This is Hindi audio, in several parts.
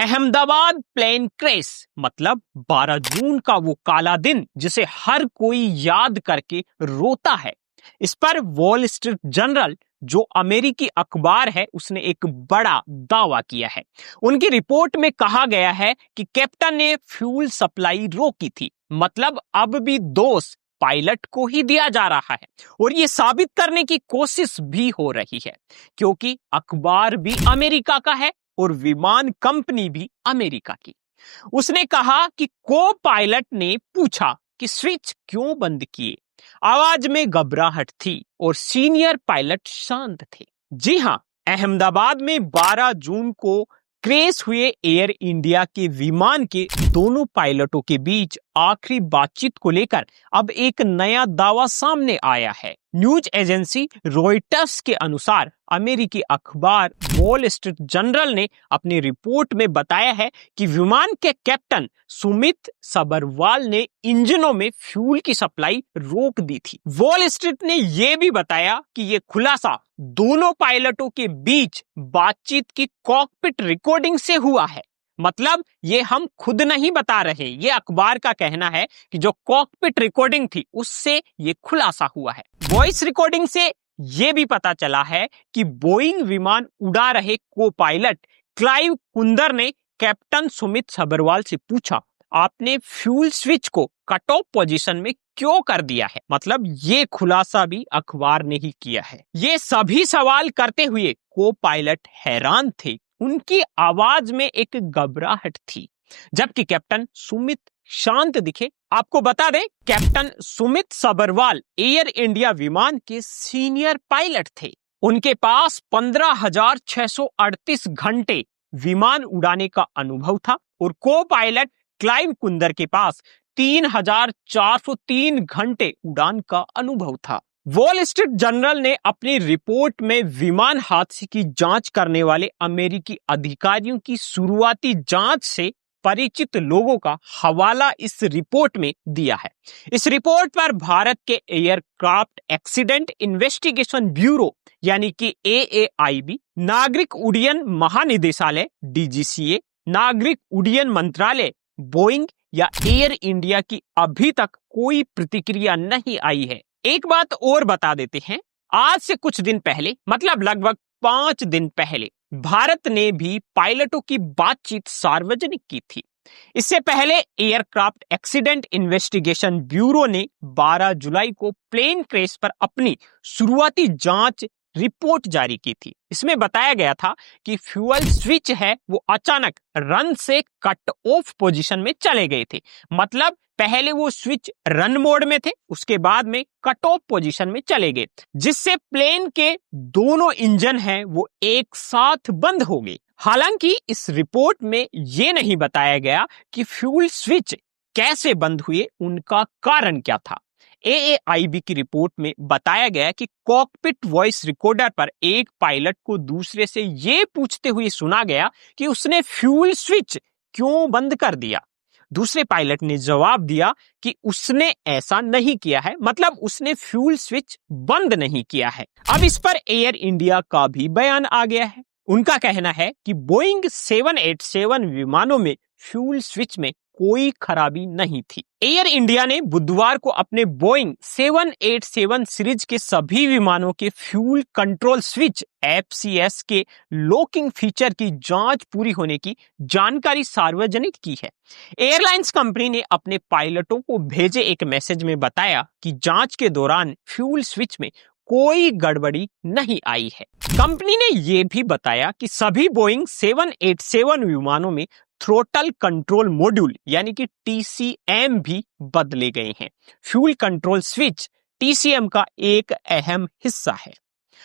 अहमदाबाद प्लेन क्रैश मतलब 12 जून का वो काला दिन जिसे हर कोई याद करके रोता है। इस पर वॉल स्ट्रीट जर्नल जो अमेरिकी अखबार है उसने एक बड़ा दावा किया है। उनकी रिपोर्ट में कहा गया है कि कैप्टन ने फ्यूल सप्लाई रोकी थी, मतलब अब भी दोष पायलट को ही दिया जा रहा है और ये साबित करने की कोशिश भी हो रही है क्योंकि अखबार भी अमेरिका का है और विमान कंपनी भी अमेरिका की। उसने कहा कि को पायलट ने पूछा कि स्विच क्यों बंद किए। आवाज में घबराहट थी और सीनियर पायलट शांत थे। जी हां, अहमदाबाद में 12 जून को क्रैश हुए एयर इंडिया के विमान के दोनों पायलटों के बीच आखिरी बातचीत को लेकर अब एक नया दावा सामने आया है। न्यूज एजेंसी रॉयटर्स के अनुसार अमेरिकी अखबार वॉल स्ट्रीट जर्नल ने अपनी रिपोर्ट में बताया है कि विमान के कैप्टन सुमित सबरवाल ने इंजनों में फ्यूल की सप्लाई रोक दी थी। वॉल स्ट्रीट ने यह भी बताया कि यह खुलासा दोनों पायलटों के बीच बातचीत की कॉकपिट रिकॉर्डिंग से हुआ है। मतलब ये हम खुद नहीं बता रहे, ये अखबार का कहना है कि जो कॉकपिट रिकॉर्डिंग थी उससे ये खुलासा हुआ है। वॉइस रिकॉर्डिंग से ये भी पता चला है कि बोइंग विमान उड़ा रहे को पायलट क्लाइव कुंदर ने कैप्टन सुमित सबरवाल से पूछा, आपने फ्यूल स्विच को कट ऑफ पोजीशन में क्यों कर दिया है। मतलब ये खुलासा भी अखबार ने ही किया है। ये सभी सवाल करते हुए को पायलट हैरान थे। उनकी आवाज में एक घबराहट थी जबकि कैप्टन सुमित शांत दिखे। आपको बता दें, captain Sumit Sabharwal air India विमान के सीनियर पायलट थे। उनके पास 15,638 घंटे विमान उड़ाने का अनुभव था और को पायलट क्लाइव कुंदर के पास 3,403 घंटे उड़ान का अनुभव था। वॉल स्ट्रीट जर्नल ने अपनी रिपोर्ट में विमान हादसे की जांच करने वाले अमेरिकी अधिकारियों की शुरुआती जांच से परिचित लोगों का हवाला इस रिपोर्ट में दिया है। इस रिपोर्ट पर भारत के एयरक्राफ्ट एक्सीडेंट इन्वेस्टिगेशन ब्यूरो यानी कि AAIB, नागरिक उड्डयन महानिदेशालय DGCA, नागरिक उड्डयन मंत्रालय बोइंग या एयर इंडिया की अभी तक कोई प्रतिक्रिया नहीं आई है। एक बात और बता देते हैं, आज से कुछ दिन पहले मतलब लगभग 5 दिन पहले भारत ने भी पायलटों की बातचीत सार्वजनिक की थी। इससे पहले एयरक्राफ्ट एक्सीडेंट इन्वेस्टिगेशन ब्यूरो ने 12 जुलाई को प्लेन क्रैश पर अपनी शुरुआती जांच रिपोर्ट जारी की थी। इसमें बताया गया था कि फ्यूल स्विच है वो अचानक रन से कट ऑफ पोजीशन में चले गए थे। मतलब पहले वो स्विच रन मोड में थे, उसके बाद में कट ऑफ पोजीशन में चले गए, जिससे प्लेन के दोनों इंजन हैं वो एक साथ बंद हो गए। हालांकि इस रिपोर्ट में ये नहीं बताया गया कि फ्यूल स्विच कैसे बंद हुए, उनका कारण क्या था। AAIB की रिपोर्ट में बताया गया कि कॉकपिट वॉइस रिकॉर्डर पर एक पायलट को दूसरे से ये पूछते हुए सुना गया कि उसने फ्यूल स्विच क्यों बंद कर दिया। दूसरे पायलट ने जवाब दिया कि उसने ऐसा नहीं किया है, मतलब उसने फ्यूल स्विच बंद नहीं किया है। अब इस पर एयर इंडिया का भी बयान आ गया है। उनका कहना है कि बोइंग 787 विमानों में फ्यूल स्विच में कोई खराबी नहीं थी। एयर इंडिया ने बुधवार को अपने बोइंग 787 सीरीज के सभी विमानों के फ्यूल कंट्रोल स्विच FCS के लॉकिंग फीचर की जांच पूरी होने की जानकारी सार्वजनिक की है। एयरलाइंस कंपनी ने अपने पायलटों को भेजे एक मैसेज में बताया कि जांच के दौरान फ्यूल स्विच में कोई गड़बड़ी नहीं आई है। कंपनी ने यह भी बताया कि सभी बोइंग 787 विमानों में थ्रोटल कंट्रोल मॉड्यूल यानी कि TCM भी बदले गए हैं। फ्यूल कंट्रोल स्विच TCM का एक अहम हिस्सा है।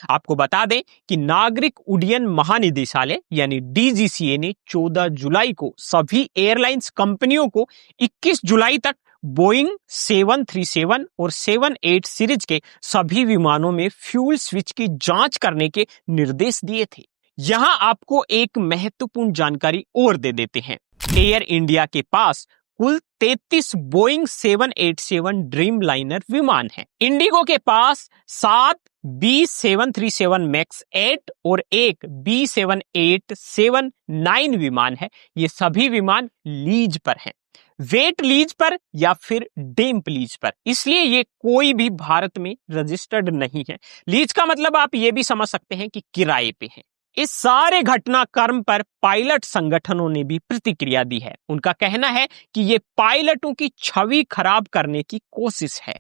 आपको बता दें कि नागरिक उड्डयन महानिदेशालय यानी DGCA ने 14 जुलाई को सभी एयरलाइंस कंपनियों को 21 जुलाई तक बोइंग 737 और 78 सीरीज के सभी विमानों में फ्यूल स्विच की जांच करने के निर्देश दिए थे। यहां आपको एक महत्वपूर्ण जानकारी और दे देते हैं। एयर इंडिया के पास कुल 33 बोइंग 787 ड्रीम लाइनर विमान हैं। इंडिगो के पास 7 B737 मैक्स 8 और एक B787-9 विमान है। ये सभी विमान लीज पर हैं, वेट लीज पर या फिर डेम्प लीज पर, इसलिए ये कोई भी भारत में रजिस्टर्ड नहीं है। लीज का मतलब आप ये भी समझ सकते हैं कि किराए पे है। इस सारे घटनाक्रम पर पायलट संगठनों ने भी प्रतिक्रिया दी है। उनका कहना है कि ये पायलटों की छवि खराब करने की कोशिश है।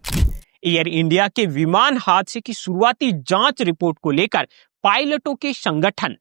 एयर इंडिया के विमान हादसे की शुरुआती जांच रिपोर्ट को लेकर पायलटों के संगठन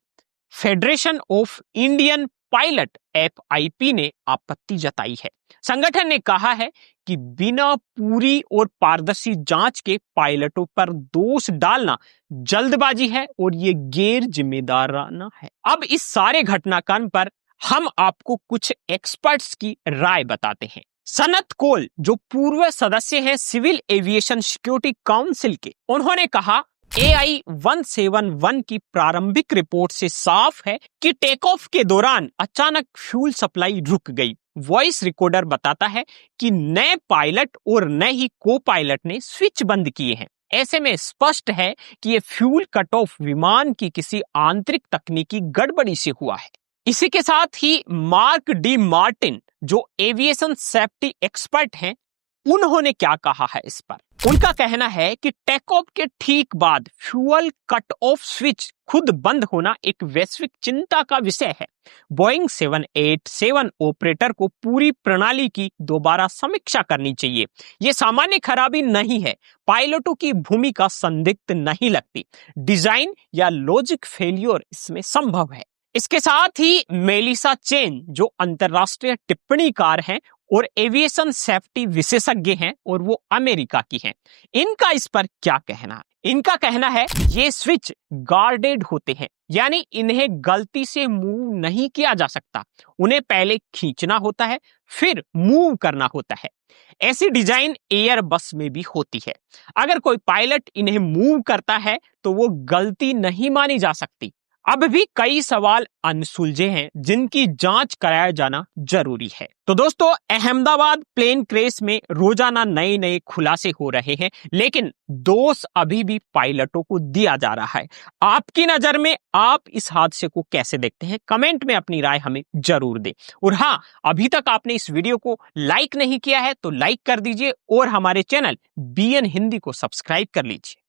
federation of Indian pilot FIP ने आपत्ति जताई है। संगठन ने कहा है कि बिना पूरी और पारदर्शी जांच के पायलटों पर दोष डालना जल्दबाजी है और ये गैर जिम्मेदाराना है। अब इस सारे घटनाक्रम पर हम आपको कुछ एक्सपर्ट्स की राय बताते हैं। सनत कौल, जो पूर्व सदस्य हैं सिविल एविएशन सिक्योरिटी काउंसिल के, उन्होंने कहा AI-171 की प्रारंभिक रिपोर्ट से साफ है कि टेक ऑफ के दौरान अचानक फ्यूल सप्लाई रुक गई। वॉइस रिकॉर्डर बताता है कि नए पायलट और नए ही को पायलट ने स्विच बंद किए हैं। ऐसे में स्पष्ट है कि ये फ्यूल कट ऑफ विमान की किसी आंतरिक तकनीकी गड़बड़ी से हुआ है। इसी के साथ ही मार्क डी मार्टिन, जो एविएशन सेफ्टी एक्सपर्ट हैं, उन्होंने क्या कहा है इस पर? उनका कहना है कि टेक ऑफ के ठीक बाद फ्यूल कट ऑफ स्विच खुद बंद होना एक वैश्विक चिंता का विषय है। बोइंग 787 ऑपरेटर को पूरी प्रणाली की दोबारा समीक्षा करनी चाहिए। ये सामान्य खराबी नहीं है, पायलटों की भूमिका संदिग्ध नहीं लगती, डिजाइन या लॉजिक फेलियर इसमें संभव है। इसके साथ ही मेलिसा चेन, जो अंतरराष्ट्रीय टिप्पणीकार हैं और एविएशन सेफ्टी विशेषज्ञ हैं और वो अमेरिका की हैं, इनका इस पर क्या कहना है? इनका कहना है ये स्विच गार्डेड होते हैं, यानी इन्हें गलती से मूव नहीं किया जा सकता। उन्हें पहले खींचना होता है, फिर मूव करना होता है। ऐसी डिजाइन एयर बस में भी होती है। अगर कोई पायलट इन्हें मूव करता है तो वो गलती नहीं मानी जा सकती। अब भी कई सवाल अनसुलझे हैं जिनकी जांच कराया जाना जरूरी है। तो दोस्तों, अहमदाबाद प्लेन क्रैश में रोजाना नए नए खुलासे हो रहे हैं, लेकिन दोष अभी भी पायलटों को दिया जा रहा है। आपकी नजर में आप इस हादसे को कैसे देखते हैं? कमेंट में अपनी राय हमें जरूर दें। और हाँ, अभी तक आपने इस वीडियो को लाइक नहीं किया है तो लाइक कर दीजिए और हमारे चैनल BN हिंदी को सब्सक्राइब कर लीजिए।